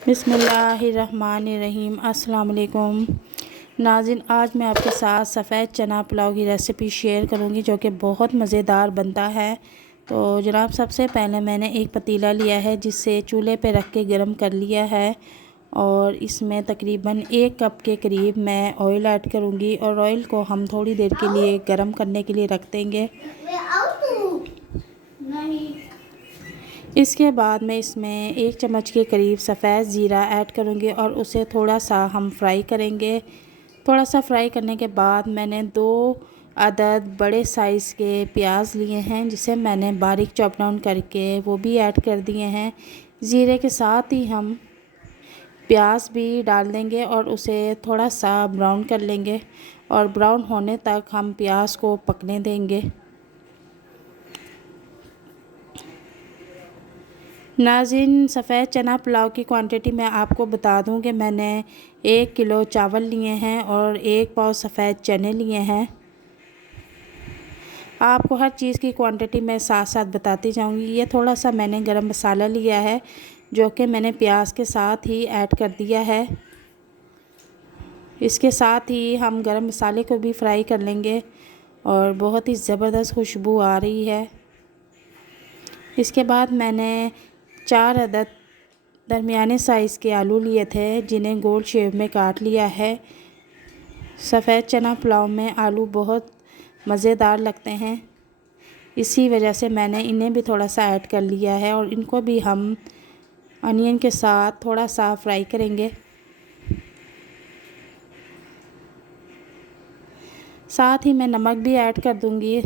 बिस्मिल्लाहिर्रहमानिर्रहीम। अस्सलाम वालेकुम नाज़रीन, आज मैं आपके साथ सफ़ेद चना पुलाव की रेसिपी शेयर करूंगी जो कि बहुत मज़ेदार बनता है। तो जनाब, सबसे पहले मैंने एक पतीला लिया है जिसे चूल्हे पे रख के गर्म कर लिया है और इसमें तकरीबन 1 कप के करीब मैं ऑयल ऐड करूंगी और ऑयल को हम थोड़ी देर के लिए गर्म करने के लिए रख देंगे। इसके बाद मैं इसमें 1 चम्मच के करीब सफ़ेद ज़ीरा ऐड करूँगी और उसे थोड़ा सा हम फ्राई करेंगे। थोड़ा सा फ्राई करने के बाद मैंने 2 अदद बड़े साइज़ के प्याज लिए हैं जिसे मैंने बारीक चॉप डाउन करके वो भी ऐड कर दिए हैं। ज़ीरे के साथ ही हम प्याज भी डाल देंगे और उसे थोड़ा सा ब्राउन कर लेंगे और ब्राउन होने तक हम प्याज को पकने देंगे। नाज़रीन, सफ़ेद चना पुलाव की क्वांटिटी मैं आपको बता दूं कि मैंने 1 किलो चावल लिए हैं और 1 पाव सफ़ेद चने लिए हैं। आपको हर चीज़ की क्वांटिटी मैं साथ साथ बताती जाऊंगी। ये थोड़ा सा मैंने गरम मसाला लिया है जो कि मैंने प्याज के साथ ही ऐड कर दिया है। इसके साथ ही हम गरम मसाले को भी फ्राई कर लेंगे और बहुत ही ज़बरदस्त खुशबू आ रही है। इसके बाद मैंने 4 अदद दरमियाने साइज़ के आलू लिए थे जिन्हें गोल शेप में काट लिया है। सफ़ेद चना पुलाव में आलू बहुत मज़ेदार लगते हैं, इसी वजह से मैंने इन्हें भी थोड़ा सा ऐड कर लिया है और इनको भी हम अनियन के साथ थोड़ा सा फ्राई करेंगे। साथ ही मैं नमक भी ऐड कर दूंगी।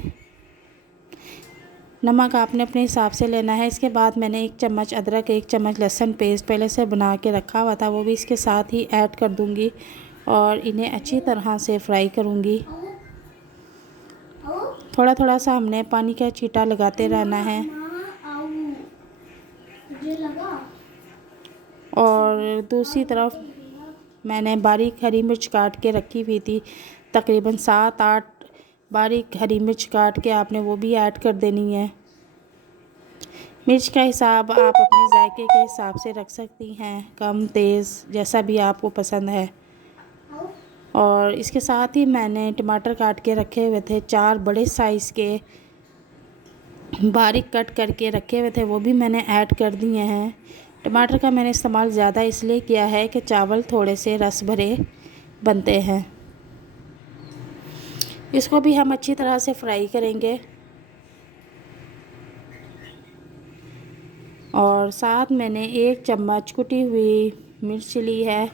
नमक आपने अपने हिसाब से लेना है। इसके बाद मैंने 1 चम्मच अदरक, 1 चम्मच लहसुन पेस्ट पहले से बना के रखा हुआ था, वो भी इसके साथ ही ऐड कर दूंगी और इन्हें अच्छी तरह से फ्राई करूंगी। थोड़ा थोड़ा सा हमने पानी का छींटा लगाते रहना है और दूसरी तरफ मैंने बारीक हरी मिर्च काट के रखी हुई थी, तकरीबन 7-8 बारीक हरी मिर्च काट के आपने वो भी ऐड कर देनी है। मिर्च का हिसाब आप अपने जायके के हिसाब से रख सकती हैं, कम तेज़ जैसा भी आपको पसंद है। और इसके साथ ही मैंने टमाटर काट के रखे हुए थे, 4 बड़े साइज़ के बारीक कट करके रखे हुए थे, वो भी मैंने ऐड कर दिए हैं। टमाटर का मैंने इस्तेमाल ज़्यादा इसलिए किया है कि चावल थोड़े से रस भरे बनते हैं। इसको भी हम अच्छी तरह से फ्राई करेंगे और साथ मैंने 1 चम्मच कुटी हुई मिर्च ली है,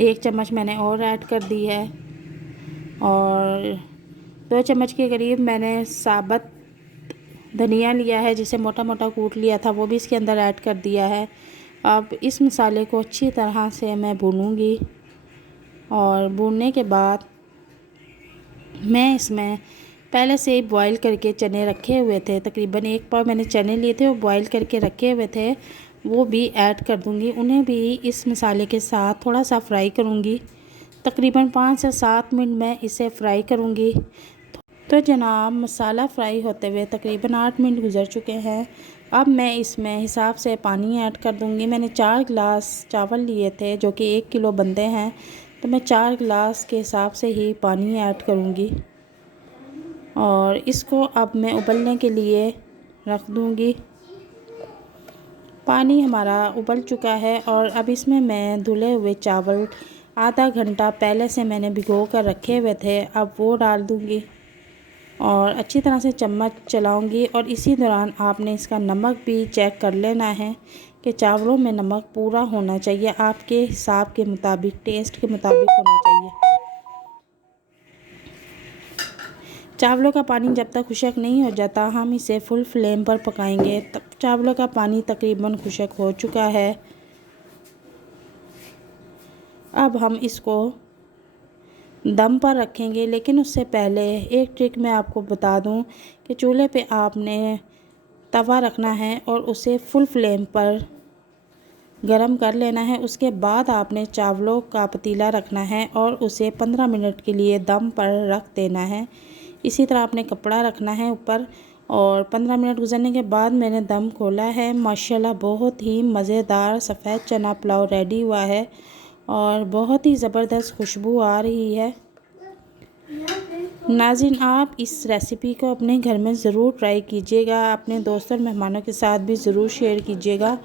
1 चम्मच मैंने और ऐड कर दी है और 2 चम्मच के करीब मैंने साबुत धनिया लिया है जिसे मोटा मोटा कूट लिया था, वो भी इसके अंदर ऐड कर दिया है। अब इस मसाले को अच्छी तरह से मैं भूनूंगी और भूनने के बाद मैं इसमें पहले से ही बॉईल करके चने रखे हुए थे, तकरीबन 1 पाव मैंने चने लिए थे, वो बॉईल करके रखे हुए थे, वो भी ऐड कर दूंगी। उन्हें भी इस मसाले के साथ थोड़ा सा फ्राई करूंगी, तकरीबन 5 से 7 मिनट मैं इसे फ्राई करूंगी। तो जनाब, मसाला फ्राई होते हुए तकरीबन 8 मिनट गुजर चुके हैं। अब मैं इसमें हिसाब से पानी ऐड कर दूंगी। मैंने 4 गिलास चावल लिए थे जो कि 1 किलो बनते हैं, तो मैं 4 गिलास के हिसाब से ही पानी ऐड करूंगी और इसको अब मैं उबलने के लिए रख दूंगी। पानी हमारा उबल चुका है और अब इसमें मैं धुले हुए चावल आधा घंटा पहले से मैंने भिगो कर रखे हुए थे, अब वो डाल दूंगी और अच्छी तरह से चम्मच चलाऊंगी। और इसी दौरान आपने इसका नमक भी चेक कर लेना है कि चावलों में नमक पूरा होना चाहिए, आपके हिसाब के मुताबिक, टेस्ट के मुताबिक होना चाहिए। चावलों का पानी जब तक खुशक नहीं हो जाता हम इसे फुल फ्लेम पर पकाएंगे। तब चावलों का पानी तकरीबन खुशक हो चुका है। अब हम इसको दम पर रखेंगे, लेकिन उससे पहले एक ट्रिक मैं आपको बता दूं कि चूल्हे पे आपने तवा रखना है और उसे फुल फ्लेम पर गरम कर लेना है। उसके बाद आपने चावलों का पतीला रखना है और उसे 15 मिनट के लिए दम पर रख देना है। इसी तरह आपने कपड़ा रखना है ऊपर और 15 मिनट गुजरने के बाद मैंने दम खोला है। माशाल्लाह बहुत ही मज़ेदार सफ़ेद चना पुलाव रेडी हुआ है और बहुत ही ज़बरदस्त खुशबू आ रही है। नाज़रीन, आप इस रेसिपी को अपने घर में ज़रूर ट्राई कीजिएगा, अपने दोस्तों और मेहमानों के साथ भी ज़रूर शेयर कीजिएगा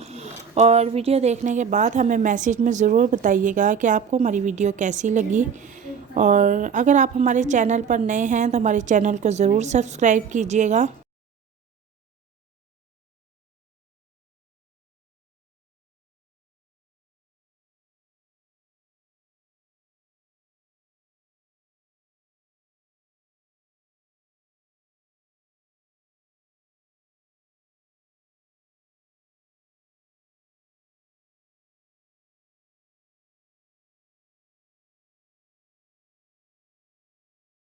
और वीडियो देखने के बाद हमें मैसेज में ज़रूर बताइएगा कि आपको हमारी वीडियो कैसी लगी। और अगर आप हमारे चैनल पर नए हैं तो हमारे चैनल को ज़रूर सब्सक्राइब कीजिएगा।